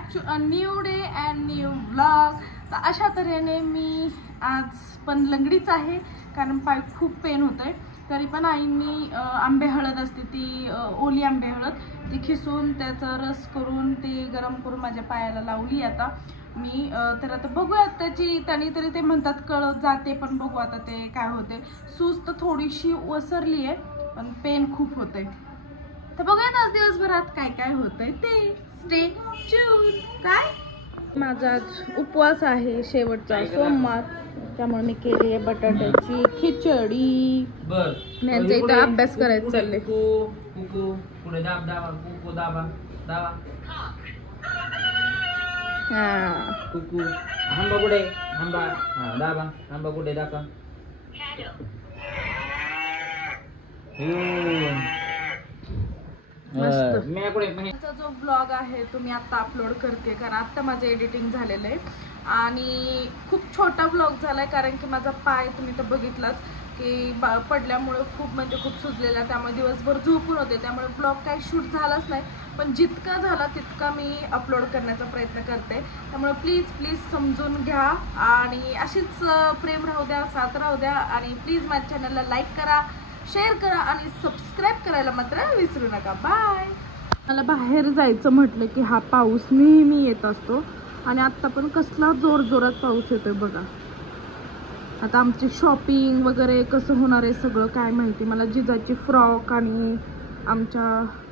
Back to a new day and new vlog. तर अशा तऱ्हेने मी आज पण लंगडीच आहे कारण पाय खूप पेन होत आहे. तरी पण आईंनी आंबे हळद असते ती ओली आंबे हळद ती खिसून त्याचा रस करून ते गरम करून माझ्या पायाला लावली. आता मी तर आता बघूयात त्याची त्यांनी तरी ते म्हणतात कळत जाते पण बघू आता ते काय होते. सूज तर थोडीशी ओसरली आहे पण पेन खूप होते. तर बघूयात आज दिवसभरात काय काय होतंय ते. Stay tune. काय माझा आज उपवास आहे शेवटचा सोमवार त्यामुळे मी केली आहे बटाट्याची खिचडी. मी यांचा इथं अभ्यास करायला चालले. पुढे दाब दाबा कुकू दाबा दाबा कुकू हंबा कुठे हंबा हा दाबा हंबा कुठे दाबा. जो ब्लॉग आहे तो मी आता अपलोड करते कारण आता माझं एडिटिंग झालेलं आहे आणि खूप छोटा ब्लॉग झालाय कारण की माझा पाय तुम्ही तर बघितलाच की पडल्यामुळे खूप म्हणजे खूप सुजलेला त्यामुळे दिवसभर झोपून होते त्यामुळे ब्लॉग काही शूट झालाच नाही. पण जितका झाला तितका मी अपलोड करण्याचा प्रयत्न करते त्यामुळे प्लीज प्लीज समजून घ्या आणि अशीच प्रेम राहू द्या साथ राहू द्या आणि प्लीज माझ्या चॅनलला लाईक करा शेअर करा आणि सबस्क्राईब करायला मात्र विसरू नका. बाय. मला बाहेर जायचं म्हटलं की हा पाऊस नेहमी येत असतो आणि आत्ता पण कसला जोर जोरात पाऊस येतोय बघा. आता आमची शॉपिंग वगैरे कसं होणार आहे सगळं काय माहिती. मला जिजाची फ्रॉक आणि आमच्या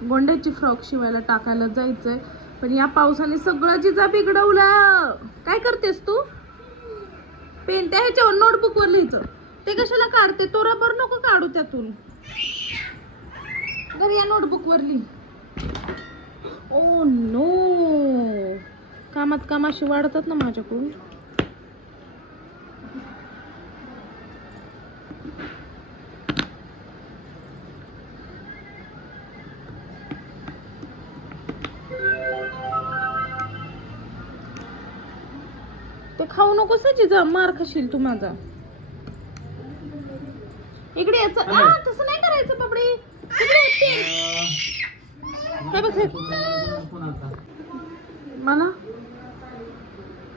गोंड्याची फ्रॉक शिवायला टाकायला जायचंय पण या पावसाने सगळं जिजा बिघडवलं. काय करतेस तू? पेन त्या ह्याच्यावर नोटबुकवर लिहायचं ते कशाला काढते? तो रबर नको काढू त्यातून. तर या नोटबुकवर लिही. ओ नो कामात काम अशी वाढतात ना माझ्याकडून. ते खाऊ नकोस जिजा मार खाशील तू माझा. इकडे यायचं तसं नाही करायचं बाबडी. मला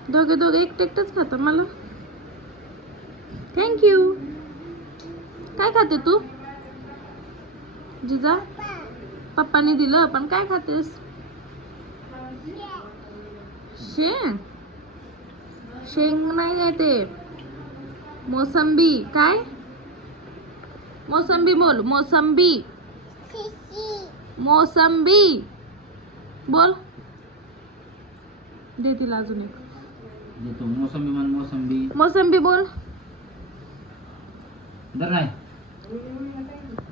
दोघे दोघे एकटेच खात मला. थँक्यू. काय खाते तू जिजा? पप्पाने दिलं पण काय खातेस? शेंग. शेंग नाही आहे ते मोसंबी. काय मोसंबी बोल. मोसंबी मोसंबी बोल. दे तिला अजून एक देतो. मोसंबी म्हण मोसंबी. मोसंबी बोल. नाही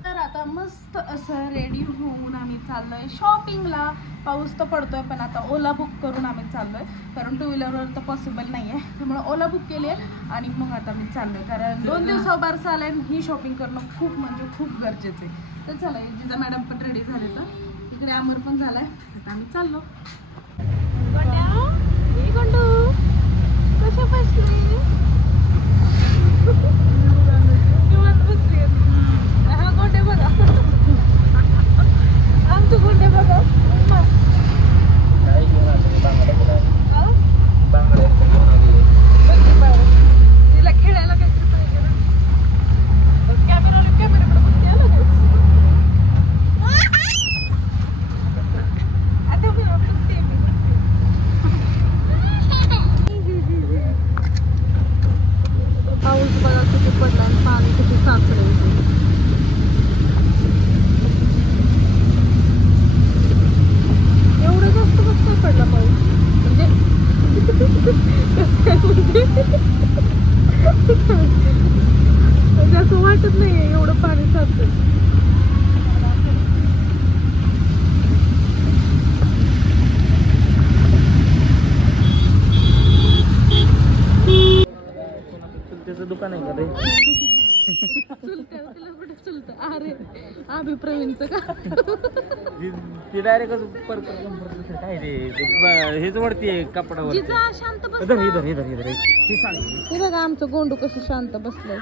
तर आता मस्त असं रेडी होऊन आम्ही चाललोय शॉपिंगला. पाऊस तर पडतोय पण आता ओला बुक करून आम्ही चाललोय कारण टू व्हीलरवर तर पॉसिबल नाही आहे त्यामुळे ओला बुक केली आहे आणि मग आता मी चाललोय कारण 2 दिवसावर बारसा आलाय ही शॉपिंग करणं खूप म्हणजे खूप गरजेचं आहे. तर चला जिजा मॅडम पण रेडी झाले तर इकडे अमर पण झालाय आता आम्ही चाललो. गोंडू कशा बसली? हा गोंडे बघा आमचे गोंडे बघा. तिला खेळायला काहीतरी पाहिजे ना. कॅमेराकडे बघते लगेच. आता मी बघते मी. पाऊस बघा किती पडला आणि पाणी किती साचलं. एवढं जास्त कसं पडला पाऊस म्हणजे असं वाटत नाही एवढं पाणी साचलं. चुलत्याचं दुकान आहे का रे? चुलत अरे आम्ही प्रवीणचं का ते डायरेक्ट काय रे हेच वरती आहे कपडावर. जिजा शांत बस. हे बघा आमचं गोंडू कसं शांत बसलंय.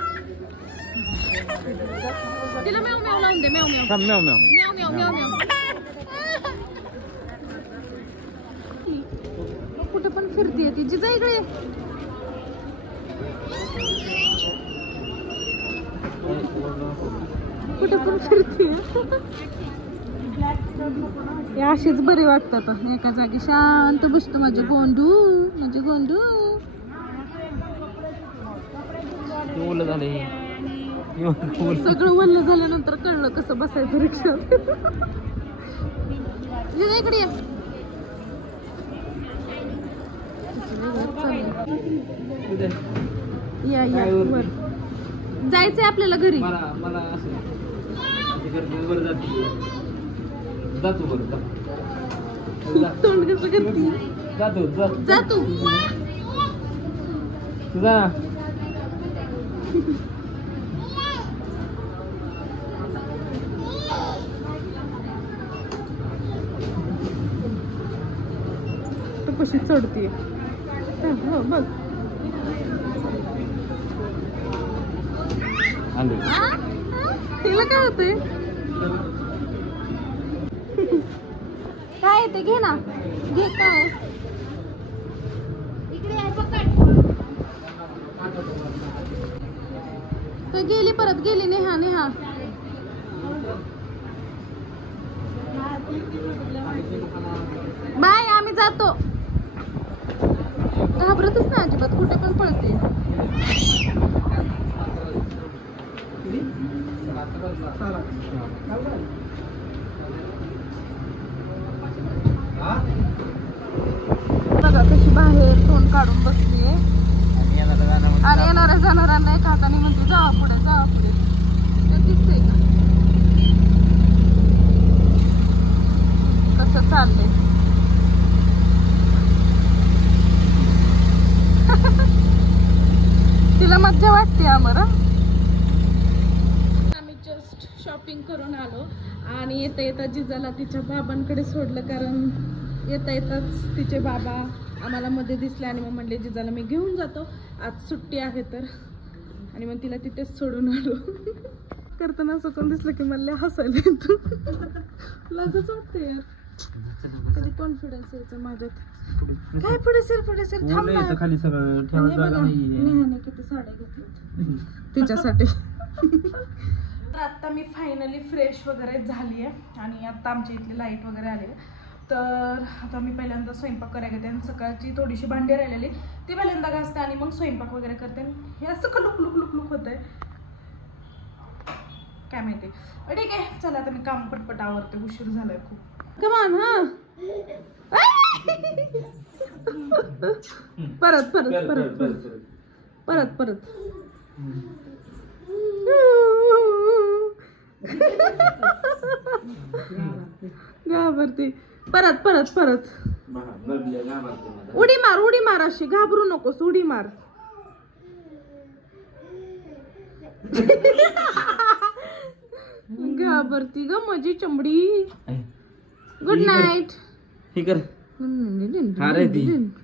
तिला म्याव म्याव लावून दे. म्याव म्याव म्याव म्याव म्याव म्याव म्याव म्याव. कुठे पण फिरतीये ती. जिजा इकडे. कुठे पण फिरतीये. अशीच बरी वाटतात एका जागी शांत बसतो. माझे गोंडू, माझे गोंडू. सगळं वल्ल झाल्यानंतर कळलं कसं बसायचं रिक्षात. इकडे या या वर जायचंय आपल्याला घरी. मला असं जातो बरं तोंड कसं करते. जातो जातो जा. कशी चढते बघ. तिला काय होतंय. काय ते घे ना, घे. काय तर गेली परत गेली. नेहा नेहा बाय. आम्ही जातो. घाबरतच ना अजिबात, कुठे पण पळते. बघा कशी बाहेर तोंड काढून बसलीये आणि येणाऱ्या जाणाऱ्यांना एका हाताने म्हणते जावा पुढे जावा पुढे. ते दिसतंय का कसं चाललंय. तिला मज्जा वाटते आम्हाला. आम्ही जस्ट शॉपिंग करून आलो आणि येता येता जिजाला तिच्या बाबांकडे सोडलं, कारण येता येताच तिचे बाबा आम्हाला मध्ये दिसले आणि मग म्हणले जिजाला मी घेऊन जातो, आज सुट्टी आहे तर. आणि मग तिला तिथेच सोडून आलो. करताना असं कोण दिसलं की मला हसायला येतो. लाजच वाटते यार. कधी कॉन्फिडन्स यायचं माझ्यात. काय पुढे सर थांब ना. खाली सगळं ठेवायला जागा नाहीये. किती साड्या घेतल्या तिच्यासाठी. तर आता मी फायनली फ्रेश वगैरे झाली आहे आणि आता आमच्या इथली लाईट वगैरे आली. तर आता मी पहिल्यांदा स्वयंपाक करायला घेते आणि सकाळची थोडीशी भांडी राहिलेली ती पहिल्यांदा घासते आणि मग स्वयंपाक वगैरे करते. हे असं लुक लुक लुक लुक होतंय काय माहिती. ठीक आहे चला आता मी काम पटपट आवरते, उशीर झालाय खूप. कमान. हा परत परत परत परत परत घाबरते. परत परत परत उडी मार अशी. घाबरू नकोस, उडी मार. घाबरती ग माझी चमडी. Good night.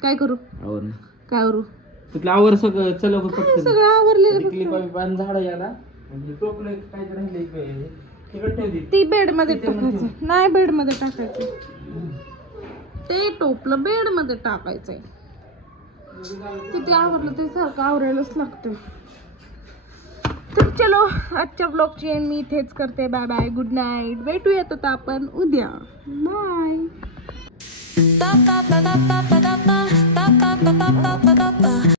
काय करू काय करू. तुला आवर सगळं चल सगळं आवरलेलं. झाड याला ती बेड मध्ये टाकायचं. नाही बेड मध्ये टाकायचं. ते टोपलं बेड मध्ये टाकायचंय. किती आवरलं ते सारखं आवरायलाच लागतं. तर चलो आजच्या ब्लॉगची एंड मी इथेच करते. Bye bye, good night. भेटूयात आता आपण उद्या. बाय.